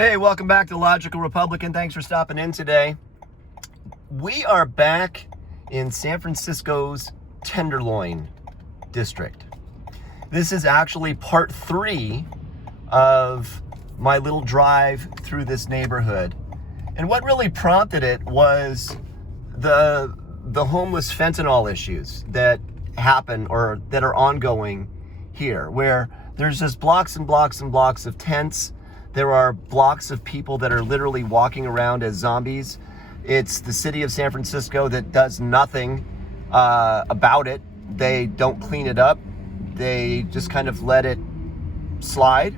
Hey, welcome back to Logical Republican. Thanks for stopping in today. We are back in San Francisco's Tenderloin district. This is actually part 3 of my little drive through this neighborhood. And what really prompted it was the homeless fentanyl issues that happen or that are ongoing here, where there's just blocks and blocks and blocks of tents. There are blocks of people that are literally walking around as zombies. It's the city of San Francisco that does nothing about it. They don't clean it up. They just kind of let it slide.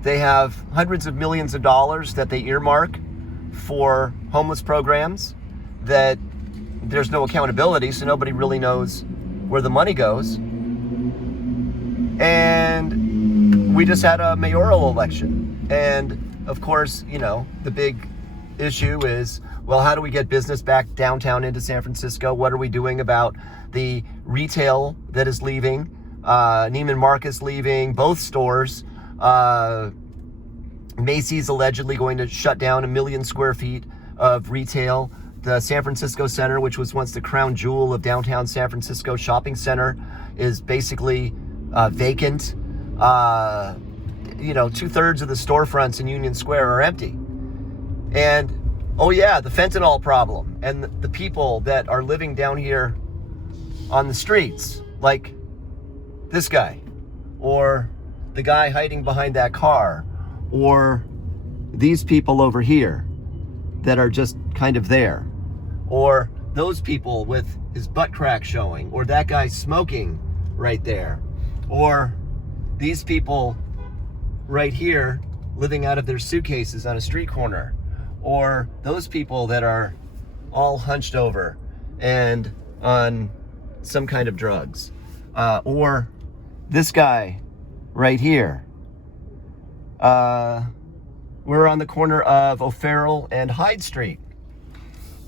They have hundreds of millions of dollars that they earmark for homeless programs that there's no accountability, so nobody really knows where the money goes. And we just had a mayoral election. And of course, you know, the big issue is, well, how do we get business back downtown into San Francisco? What are we doing about the retail that is leaving? Neiman Marcus leaving, both stores. Macy's allegedly going to shut down 1 million square feet of retail. The San Francisco Center, which was once the crown jewel of downtown San Francisco shopping center, is basically vacant. 2/3 of the storefronts in Union Square are empty. And oh yeah, the fentanyl problem and the people that are living down here on the streets, like this guy, or the guy hiding behind that car, or these people over here that are just kind of there, or those people with his butt crack showing, or that guy smoking right there, or these people right here living out of their suitcases on a street corner, or those people that are all hunched over and on some kind of drugs, or this guy right here. We're on the corner of O'Farrell and Hyde Street,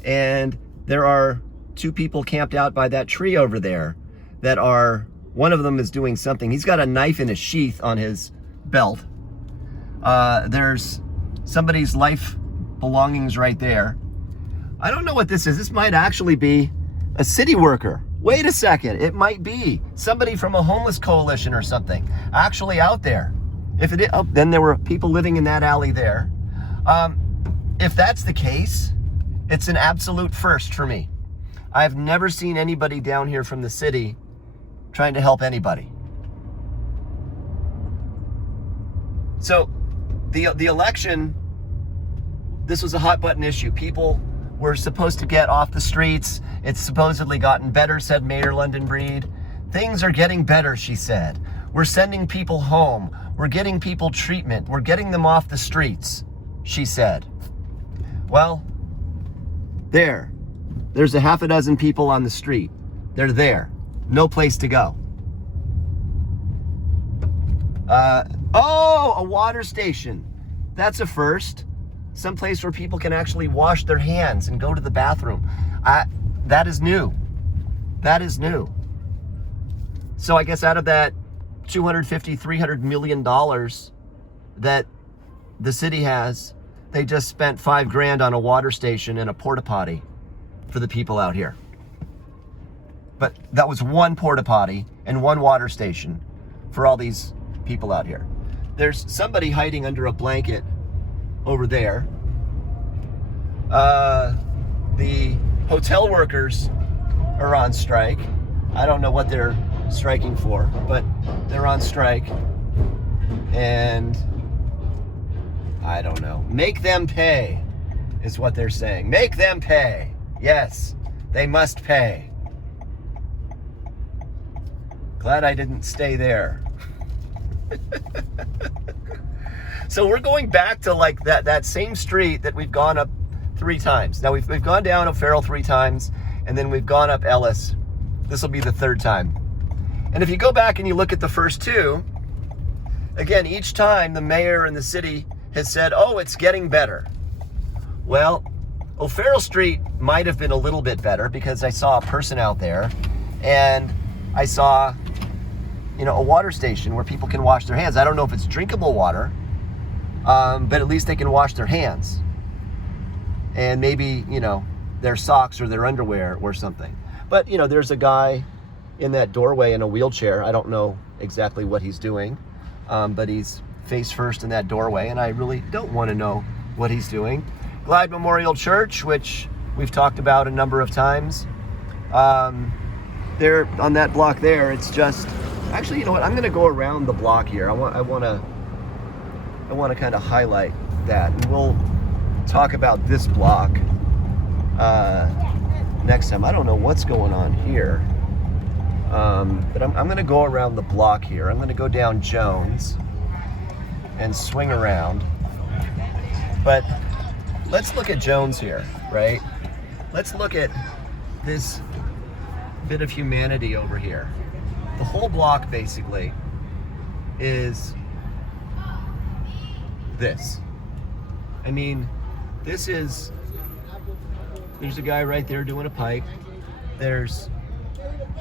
and there are 2 people camped out by that tree over there that are, one of them is doing something. He's got a knife in a sheath on his belt. There's somebody's life belongings right there. I don't know what this is. This might actually be a city worker. Wait a second. It might be somebody from a homeless coalition or something actually out there. If it is, oh, then there were people living in that alley there. If that's the case, it's an absolute first for me. I've never seen anybody down here from the city trying to help anybody. So the election, this was a hot button issue. People were supposed to get off the streets. It's supposedly gotten better, said Mayor London Breed. Things are getting better, she said. We're sending people home. We're getting people treatment. We're getting them off the streets, she said. Well, there's a half a dozen people on the street. They're there. No place to go. A water station. That's a first. Some place where people can actually wash their hands and go to the bathroom. That is new. That is new. So I guess out of that $250, $300 million that the city has, they just spent $5,000 on a water station and a port-potty for the people out here. But that was one porta-potty and one water station for all these people out here. There's somebody hiding under a blanket over there. The hotel workers are on strike. I don't know what they're striking for, but they're on strike. And I don't know. Make them pay is what they're saying. Make them pay. Yes, they must pay. Glad I didn't stay there. So we're going back to like that same street that we've gone up 3 times. Now we've gone down O'Farrell 3 times, and then we've gone up Ellis. This will be the 3rd time. And if you go back and you look at the first 2, again, each time the mayor and the city has said, oh, it's getting better. Well, O'Farrell Street might have been a little bit better because I saw a person out there, and I saw, a water station where people can wash their hands. I don't know if it's drinkable water, but at least they can wash their hands. And maybe, you know, their socks or their underwear or something. But, you know, there's a guy in that doorway in a wheelchair. I don't know exactly what he's doing, but he's face first in that doorway, and I really don't want to know what he's doing. Glide Memorial Church, which we've talked about a number of times. There on that block there, it's just, actually, you know what? I'm going to go around the block here. I want to kind of highlight that, and we'll talk about this block next time. I don't know what's going on here, but I'm going to go around the block here. I'm going to go down Jones and swing around. But let's look at Jones here, right? Let's look at this bit of humanity over here. The whole block basically is this. I mean, this is, there's a guy right there doing a pipe. There's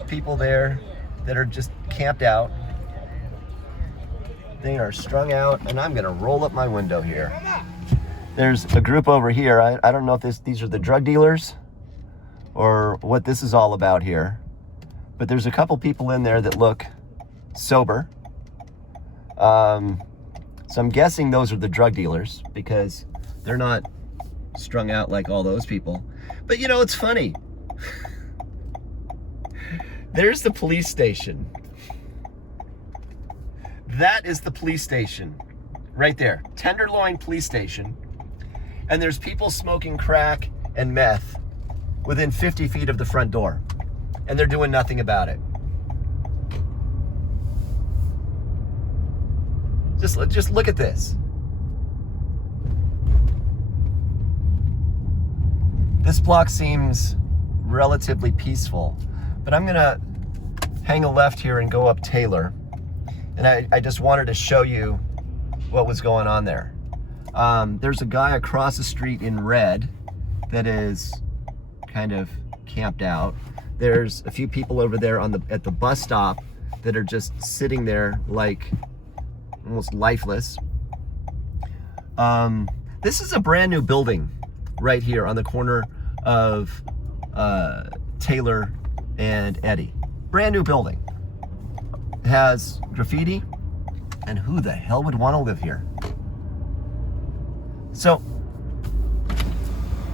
people there that are just camped out. They are strung out, and I'm gonna roll up my window here. There's a group over here. I don't know if these are the drug dealers or what this is all about here, but there's a couple people in there that look sober. So I'm guessing those are the drug dealers because they're not strung out like all those people. But you know, it's funny. There's the police station. That is the police station right there. Tenderloin Police Station. And there's people smoking crack and meth within 50 feet of the front door. And they're doing nothing about it. Just look at this. This block seems relatively peaceful, but I'm gonna hang a left here and go up Taylor. And I just wanted to show you what was going on there. There's a guy across the street in red that is kind of camped out. There's a few people over there at the bus stop that are just sitting there like almost lifeless. This is a brand new building right here on the corner of Taylor and Eddy. Brand new building. It has graffiti, and who the hell would want to live here? So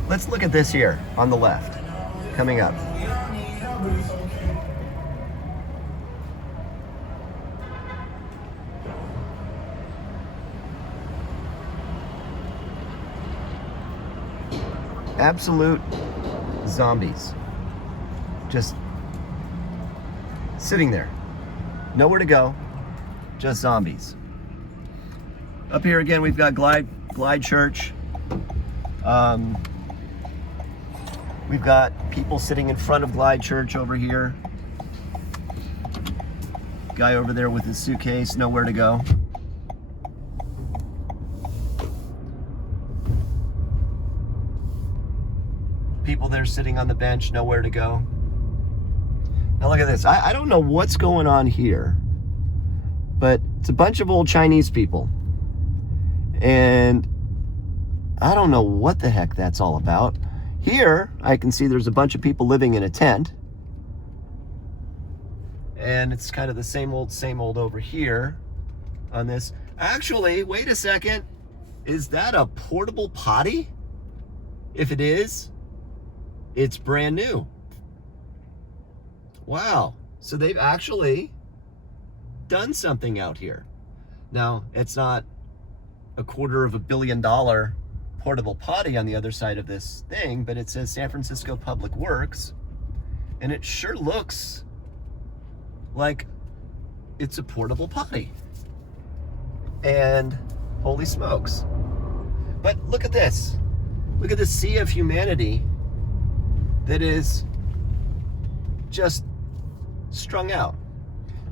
let's look at this here on the left, coming up. Absolute zombies. Just sitting there. Nowhere to go. Just zombies. Up here again, we've got Glide Church. We've got people sitting in front of Glide Church over here. Guy over there with his suitcase, nowhere to go. People there sitting on the bench, nowhere to go. Now look at this. I don't know what's going on here, but it's a bunch of old Chinese people. And I don't know what the heck that's all about. Here, I can see there's a bunch of people living in a tent. And it's kind of the same old over here on this. Actually, wait a second. Is that a portable potty? If it is, it's brand new. Wow. So they've actually done something out here. Now, it's not a $250 million portable potty on the other side of this thing, but it says San Francisco Public Works, and it sure looks like it's a portable potty. And holy smokes. But look at this. Look at the sea of humanity that is just strung out.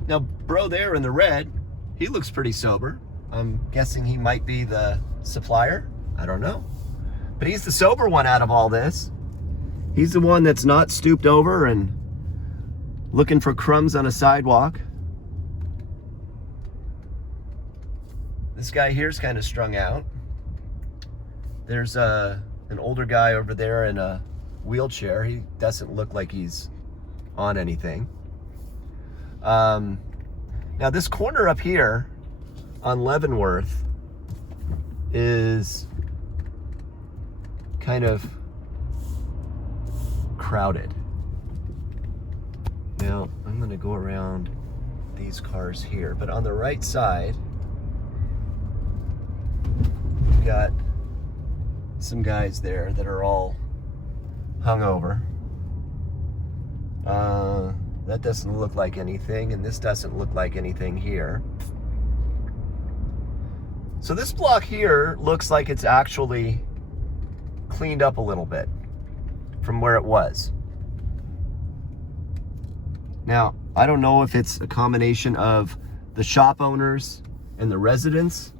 Now, bro there in the red, he looks pretty sober. I'm guessing he might be the supplier. I don't know. But he's the sober one out of all this. He's the one that's not stooped over and looking for crumbs on a sidewalk. This guy here's kind of strung out. There's an older guy over there in a wheelchair. He doesn't look like he's on anything. Now this corner up here on Leavenworth is kind of crowded. Now I'm gonna go around these cars here, but on the right side, we've got some guys there that are all hungover. That doesn't look like anything, and this doesn't look like anything here. So this block here looks like it's actually cleaned up a little bit from where it was. Now, I don't know if it's a combination of the shop owners and the residents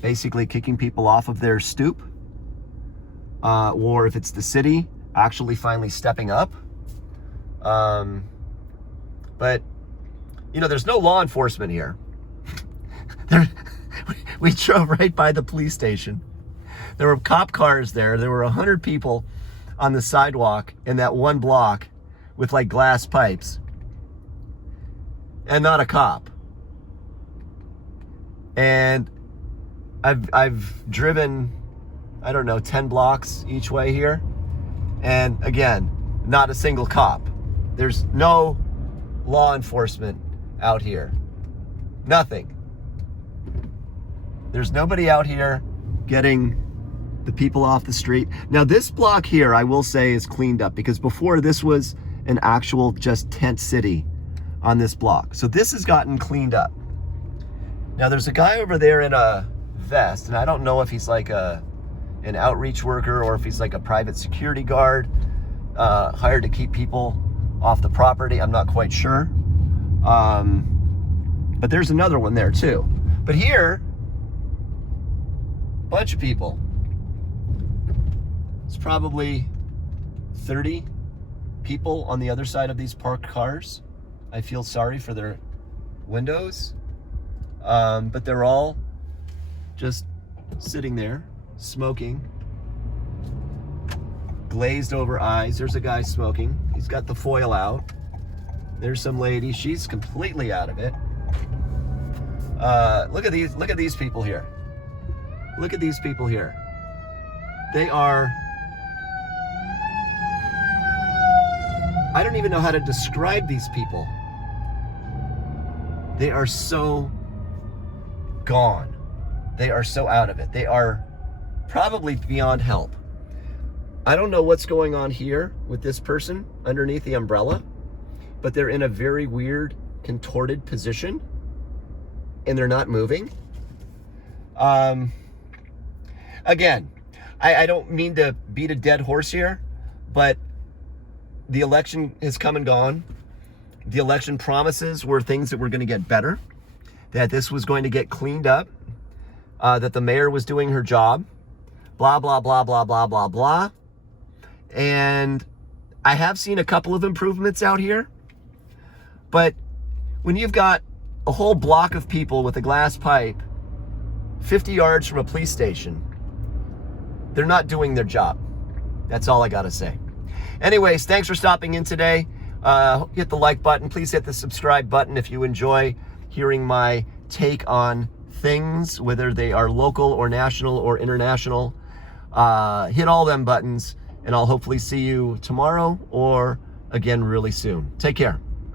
basically kicking people off of their stoop, or if it's the city actually finally stepping up. But, you know, there's no law enforcement here. We drove right by the police station. There were cop cars there. There were 100 people on the sidewalk in that one block with like glass pipes. And not a cop. And I've driven, I don't know, 10 blocks each way here. And again, not a single cop. There's no law enforcement out here. Nothing. There's nobody out here getting the people off the street. Now this block here, I will say, is cleaned up, because before this was an actual just tent city on this block. So this has gotten cleaned up. Now there's a guy over there in a vest, and I don't know if he's like an outreach worker or if he's like a private security guard hired to keep people off the property. I'm not quite sure. But there's another one there too. But here, bunch of people. It's probably 30 people on the other side of these parked cars. I feel sorry for their windows. But they're all just sitting there, smoking. Glazed over eyes. There's a guy smoking. He's got the foil out. There's some lady. She's completely out of it. Look at these people here. Look at these people here. They are, I don't even know how to describe these people. They are so gone. They are so out of it. They are probably beyond help. I don't know what's going on here with this person underneath the umbrella, but they're in a very weird, contorted position, and they're not moving. Again, I don't mean to beat a dead horse here, but the election has come and gone. The election promises were things that were going to get better, that this was going to get cleaned up, that the mayor was doing her job, blah, blah, blah, blah, blah, blah, blah. And I have seen a couple of improvements out here, but when you've got a whole block of people with a glass pipe 50 yards from a police station, they're not doing their job. That's all I gotta say. Anyways, thanks for stopping in today. Hit the like button. Please hit the subscribe button if you enjoy hearing my take on things, whether they are local or national or international. Hit all them buttons, and I'll hopefully see you tomorrow or again really soon. Take care.